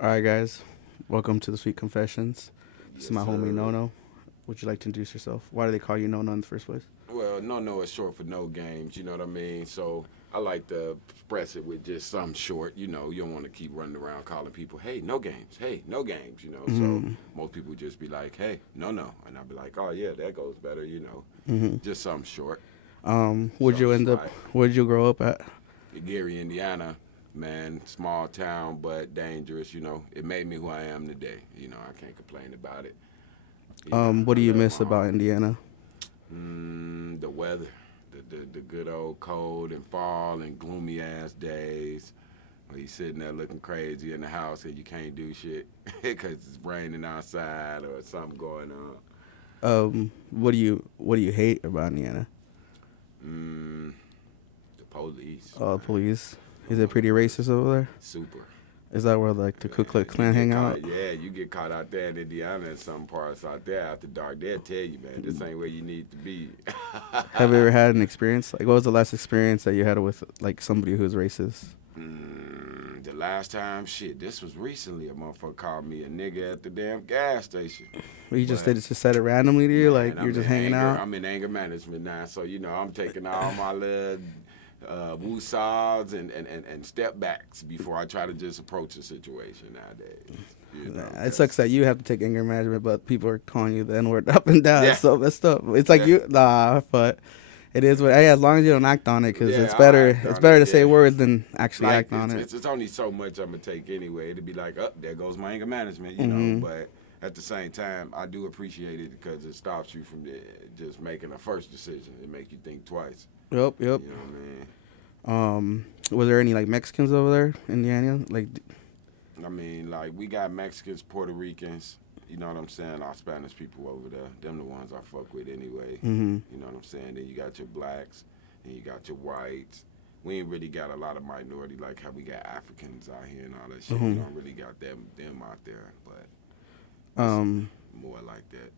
All right, guys. Welcome to the Sweet Confessions. This is Yes, my homie sir. Nono. Would you like to introduce yourself? Why do they call you Nono in the first place? Well, no is short for no games. You know what I mean? So I like to express it with just some short. You don't want to keep running around calling people, "Hey, no games. Hey, no games." So Mm-hmm. most people just be like, "Hey, no," and I'll be like, "Oh yeah, that goes better." Mm-hmm. Just something short, Would you something end up? slight. Where'd you grow up at? Gary, Indiana, man, small town but dangerous. It made me who I am today. I can't complain about it. What I do you love miss my about home. Indiana? The weather, the good old cold and fall and gloomy ass days where you sitting there looking crazy in the house and you can't do shit because it's raining outside or something going on. What do you hate about Indiana? Mm, the police, man. Police. Is it Oh, the pretty police, racist over there? super. Is that where like the Ku Man, Klux you Klan get hang out? caught. Yeah, you get caught out there in Indiana in some parts out there after dark. They'll tell you, man, this ain't where you need to be. Have you ever had an experience? Like, what was the last experience that you had with like somebody who's racist? The last time, shit, this was recently. A motherfucker called me a nigga at the damn gas station. You just But did it just said it randomly to you, like man, you're I'm just in hanging anger. out. I'm in anger management now. So I'm taking all my little woosahs and step backs before I try to just approach the situation nowadays. It sucks Cause that you have to take anger management, but people are calling you the N word up and down. yeah, So messed up. It's like yeah, you, nah, but it is what. yeah, Hey, as long as you don't act on it, because yeah. I'll act It's on it. better to say Yeah. words than actually Like act on it. it's only so much I'm gonna take anyway. It'd be like, oh, there goes my anger management. Hmm. But at the same time, I do appreciate it because it stops you from just making a first decision. It makes you think twice. Yep, yep. You know what I mean? Was there any like Mexicans over there in Indiana? Like, Like we got Mexicans, Puerto Ricans. You know what I'm saying? Our Spanish people over there. Them the ones I fuck with anyway. mm-hmm, You know what I'm saying? Then you got your blacks, and you got your whites. We ain't really got a lot of minority like how we got Africans out here and all that shit. We mm-hmm. don't really got them out there, but it's Um, more like that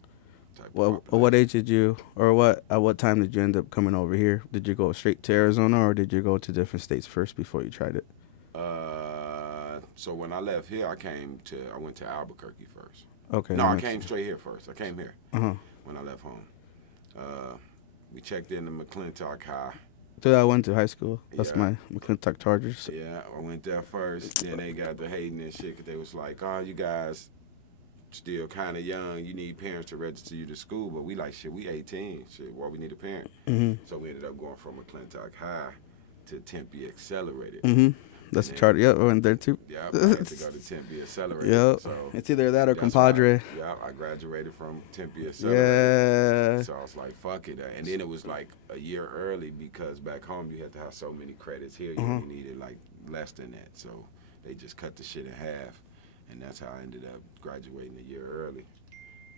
type of what population. age did you, or what at what time did you end up coming over here? Did you go straight to Arizona, or did you go to different states first before you tried it? So when I left here, I went to Albuquerque first. Okay, No, that I makes came sense. straight here first. I came here Uh huh. when I left home. Uh, we checked into McClintock High. So I went to high school. That's Yeah, my McClintock Chargers. yeah. I went there first. Then they got the hating and shit because they was like, "Oh, you guys still kind of young. You need parents to register you to school." But we like, shit, we 18. Shit, why we need a parent? Mm-hmm. So we ended up going from McClintock High to Tempe Accelerated. Mm-hmm. And That's a charter. then, Yep, I went there too. yep, I had to go to Tempe Accelerated. Yep. So It's either that or that's why, compadre. I graduated from Tempe Accelerated. Yeah. So I was like, fuck it. And then it was like a year early because back home you had to have so many credits. Here you Uh-huh. only needed like less than that. So they just cut the shit in half. And that's how I ended up graduating a year early.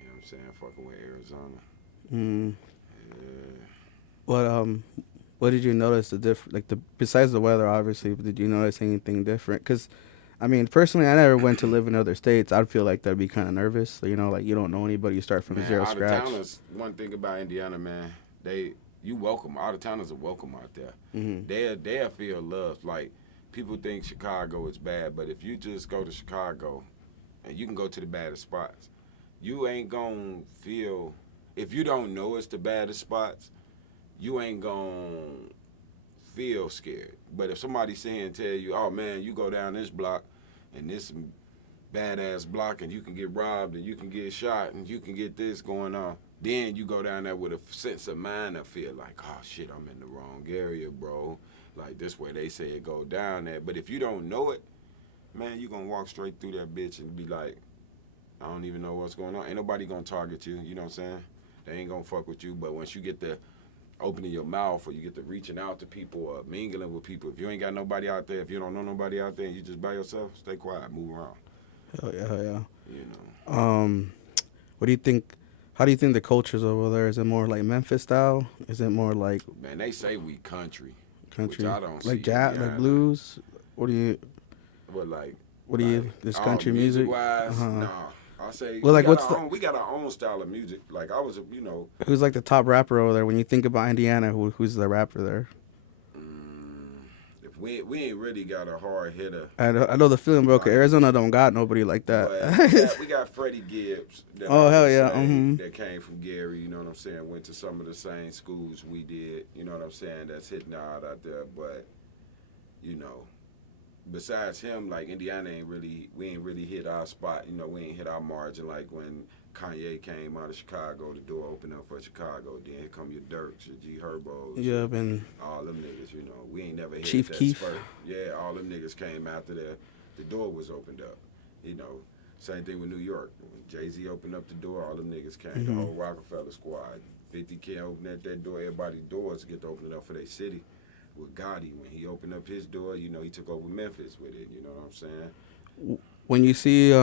You know what I'm saying? Fucking with Arizona. Mm. Yeah. What what did you notice the like the besides the weather obviously, but did you notice anything different? Cuz I mean, personally, I never went to live in other states. I'd feel like that'd be kind of nervous. So, like you don't know anybody, you start from Man, zero out of scratch. towners, one thing about Indiana, man, you welcome. Out of towners are welcome out there. Mhm. They'll feel loved. Like people think Chicago is bad, but if you just go to Chicago and you can go to the baddest spots, you ain't gonna feel if you don't know it's the baddest spots, you ain't gonna feel scared. But if somebody sit here and tell you, oh man, you go down this block and this badass block and you can get robbed and you can get shot and you can get this going on. Then you go down there with a sense of mind and feel like, oh shit, I'm in the wrong area, bro. Like this way they say it go down there. But if you don't know it, man, you gonna walk straight through that bitch and be like, I don't even know what's going on. Ain't nobody gonna target you, you know what I'm saying? They ain't gonna fuck with you. But once you get to opening your mouth or you get to reaching out to people or mingling with people, if you ain't got nobody out there, if you don't know nobody out there and you just by yourself, stay quiet, move around. Hell yeah, hell yeah. You know. Um, what do you think? How do you think the culture's over there? Is it more like Memphis style? Is it more like Man, they say we country, which country, I don't like see jazz, like Indiana. blues? What do you? But like, What do you? like, This oh, country music music? wise, Uh-huh. nah. I say Well, like, what's the? we got our own style of music. Like I was, Who's like the top rapper over there? When you think about Indiana, who's the rapper there? mm, if We ain't really got a hard hitter I know the feeling, bro. 'Cause like. Arizona don't got nobody like that. But we got Freddie Gibbs that I Oh hell would yeah. say that came from Gary. You know what I'm saying? Went to some of the same schools we did. You know what I'm saying? That's hitting out there. But you know, besides him, like Indiana ain't really we ain't really hit our spot. You know, we ain't hit our margin like when Kanye came out of Chicago. The door opened up for Chicago. Then here come your Dirks, your G Herbos, Yeah, been all them niggas. You know, we ain't never hit Chief that Keef. spurt. Yeah, all them niggas came after the door was opened up. You know, same thing with New York. When Jay Z opened up the door, all them niggas came. The whole Rockefeller squad. 50 Ken opened up that door. Everybody's doors get to open it up for their city. With Gotti, when he opened up his door, you know, he took over Memphis with it. You know what I'm saying? When you see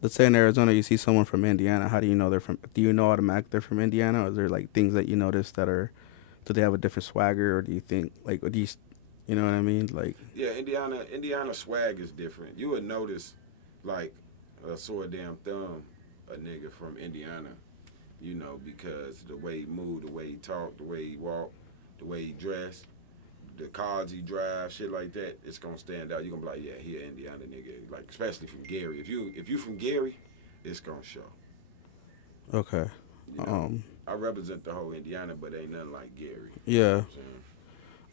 let's say in Arizona you see someone from Indiana, how do you know they're from? Do you know automatically they're from Indiana, or is there like things that you notice that are, do they have a different swagger, or do you think like, or do you, you know what I mean? Like, Yeah, Indiana swag is different. You would notice, like, a sore damn thumb, a nigga from Indiana, you know, because the way he moved, the way he talked, the way he walked, the way he dressed, the cars he drives, shit like that, it's gonna stand out. You're gonna be like, yeah, he an Indiana nigga. Like, especially from Gary. If you from Gary, it's gonna show. okay, You know, I represent the whole Indiana, but ain't nothing like Gary. You know what yeah, I'm saying?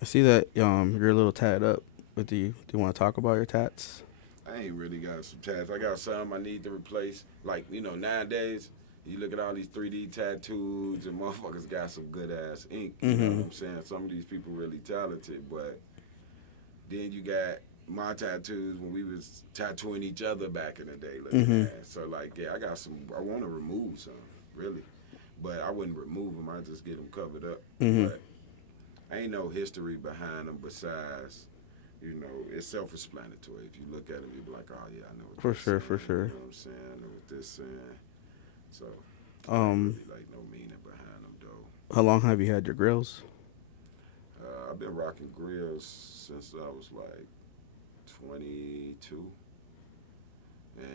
I see that you're a little tatted up. But do you want to talk about your tats? I ain't really got some tats. I got some I need to replace. Like, you know, nowadays, you look at all these 3D tattoos and motherfuckers got some good ass ink. You know what I'm saying? Some of these people really talented, but then you got my tattoos when we was tattooing each other back in the day looking at. So like, yeah, I got some. I want to remove some, really, but I wouldn't remove them. I just get them covered up. But ain't no history behind them besides, you know, it's self-explanatory. If you look at them, you be like, oh yeah, I know what For this sure, saying. for sure. You know what I'm saying? I know what this saying. So ain't Um, really like no meaning behind them though. how long have you had your grills? I've been rocking grills since I was like 22, and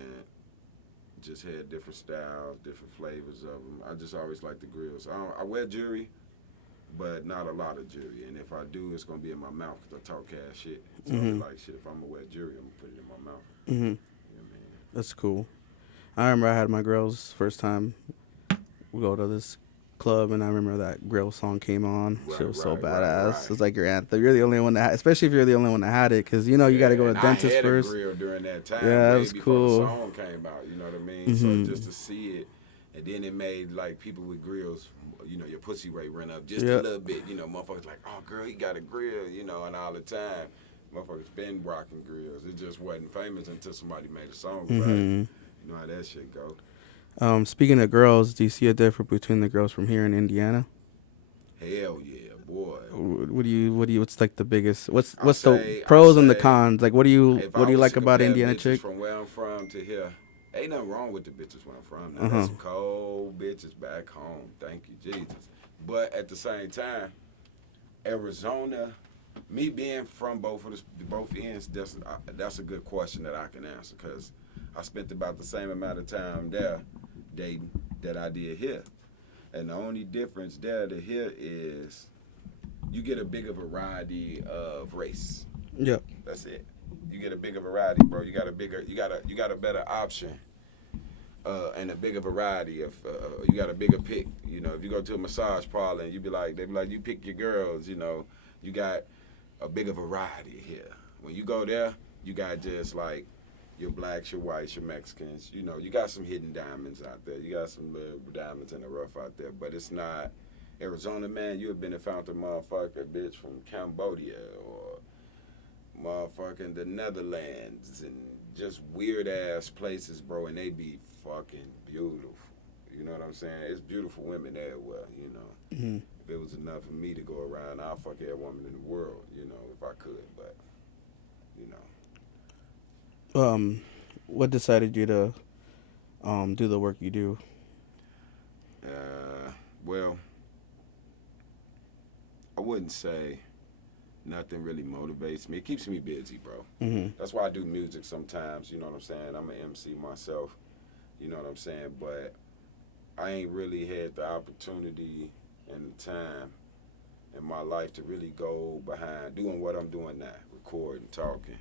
just had different styles, different flavors of them. I just always like the grills. I wear jewelry, but not a lot of jewelry. And if I do, it's gonna be in my mouth because I talk cash shit. So I be like, shit, if I'm gonna wear jewelry, I'm gonna put it in my mouth. You know what I mean? That's cool. I remember I had my grills first time we go to this club, and I remember that grill song came on. Shit was so badass. It's like your anthem. You're the only one that, especially if you're the only one that had it, because you know you got to Yeah, go to and I dentist had a first. grill during that time, Yeah, that way was before the cool. song came out. You know what I mean? So just to see it, and then it made like people with grills, you know, your pussy rate run up just a Yeah. little bit. You know, motherfuckers like, oh girl, he got a grill. You know, and all the time, motherfuckers been rocking grills. It just wasn't famous until somebody made a song about it. You know how that shit go. Speaking of girls, do you see a difference between the girls from here in Indiana? Hell yeah, boy. What's like the biggest, I what's the say, I pros and the say, cons? Like, if what I do you was like to about compare Indiana bitches chick? from where I'm from to here, ain't nothing wrong with the bitches where I'm from. Now, there's some cold bitches back home. Thank you, Jesus. But at the same time, Arizona, me being from both ends, that's a good question that I can answer because I spent about the same amount of time there dating that I did here. And the only difference there to here is you get a bigger variety of race. Yep. That's it. You get a bigger variety, bro. You got a better option, and a bigger variety of. You got a bigger pick. You know, if you go to a massage parlor and they be like, you pick your girls. You know, you got a bigger variety here. When you go there, you got just like your blacks, your whites, your Mexicans. You know, you got some hidden diamonds out there. You got some little diamonds in the rough out there, but it's not Arizona, man. You have been found a motherfucker, bitch, from Cambodia or motherfucking the Netherlands and just weird ass places, bro, and they be fucking beautiful. You know what I'm saying? It's beautiful women everywhere, you know. If it was enough for me to go around, I'll fuck every woman in the world, you know, if I could, but, you know. What decided you to do the work you do? Well, I wouldn't say nothing really motivates me. It keeps me busy, bro. That's why I do music sometimes, you know what I'm saying? I'm an MC myself, you know what I'm saying? But I ain't really had the opportunity and the time in my life to really go behind doing what I'm doing now, recording, talking,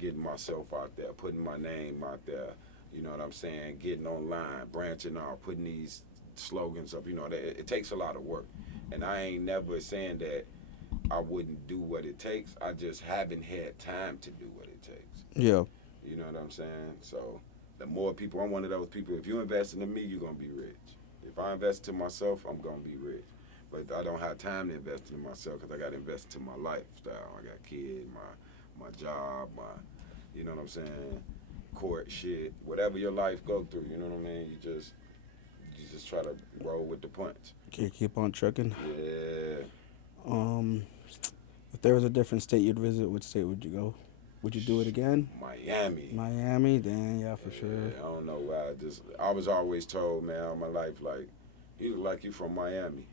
getting myself out there, putting my name out there. You know what I'm saying? Getting online, branching out, putting these slogans up. You know, that it takes a lot of work, and I ain't never saying that I wouldn't do what it takes. I just haven't had time to do what it takes. Yeah. You know what I'm saying? So the more people, I'm one of those people. If you invest into me, you're gonna be rich. If I invest in myself, I'm gonna be rich. But I don't have time to invest in myself because I got to invest into my lifestyle. I got kids, my job, my, you know what I'm saying, court shit, whatever your life go through. You know what I mean? You just try to roll with the punch. Keep on trucking. Yeah. Um, if there was a different state you'd visit, which state would you go? Would you do it again? Miami. Miami, then yeah, for sure. Yeah, I don't know why. I was always told, man, all my life, like, you look like you from Miami.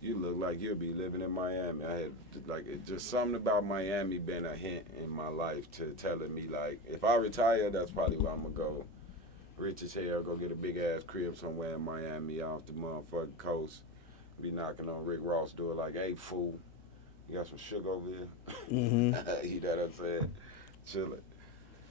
You look like you'll be living in Miami. I had like just something about Miami been a hint in my life to telling me like if I retire, that's probably where I'm gonna go. Rich as hell, go get a big ass crib somewhere in Miami off the motherfucking coast. Be knocking on Rick Ross' door like, hey fool, you got some sugar over here? Mm-hmm. You know what I'm saying? Chillin'.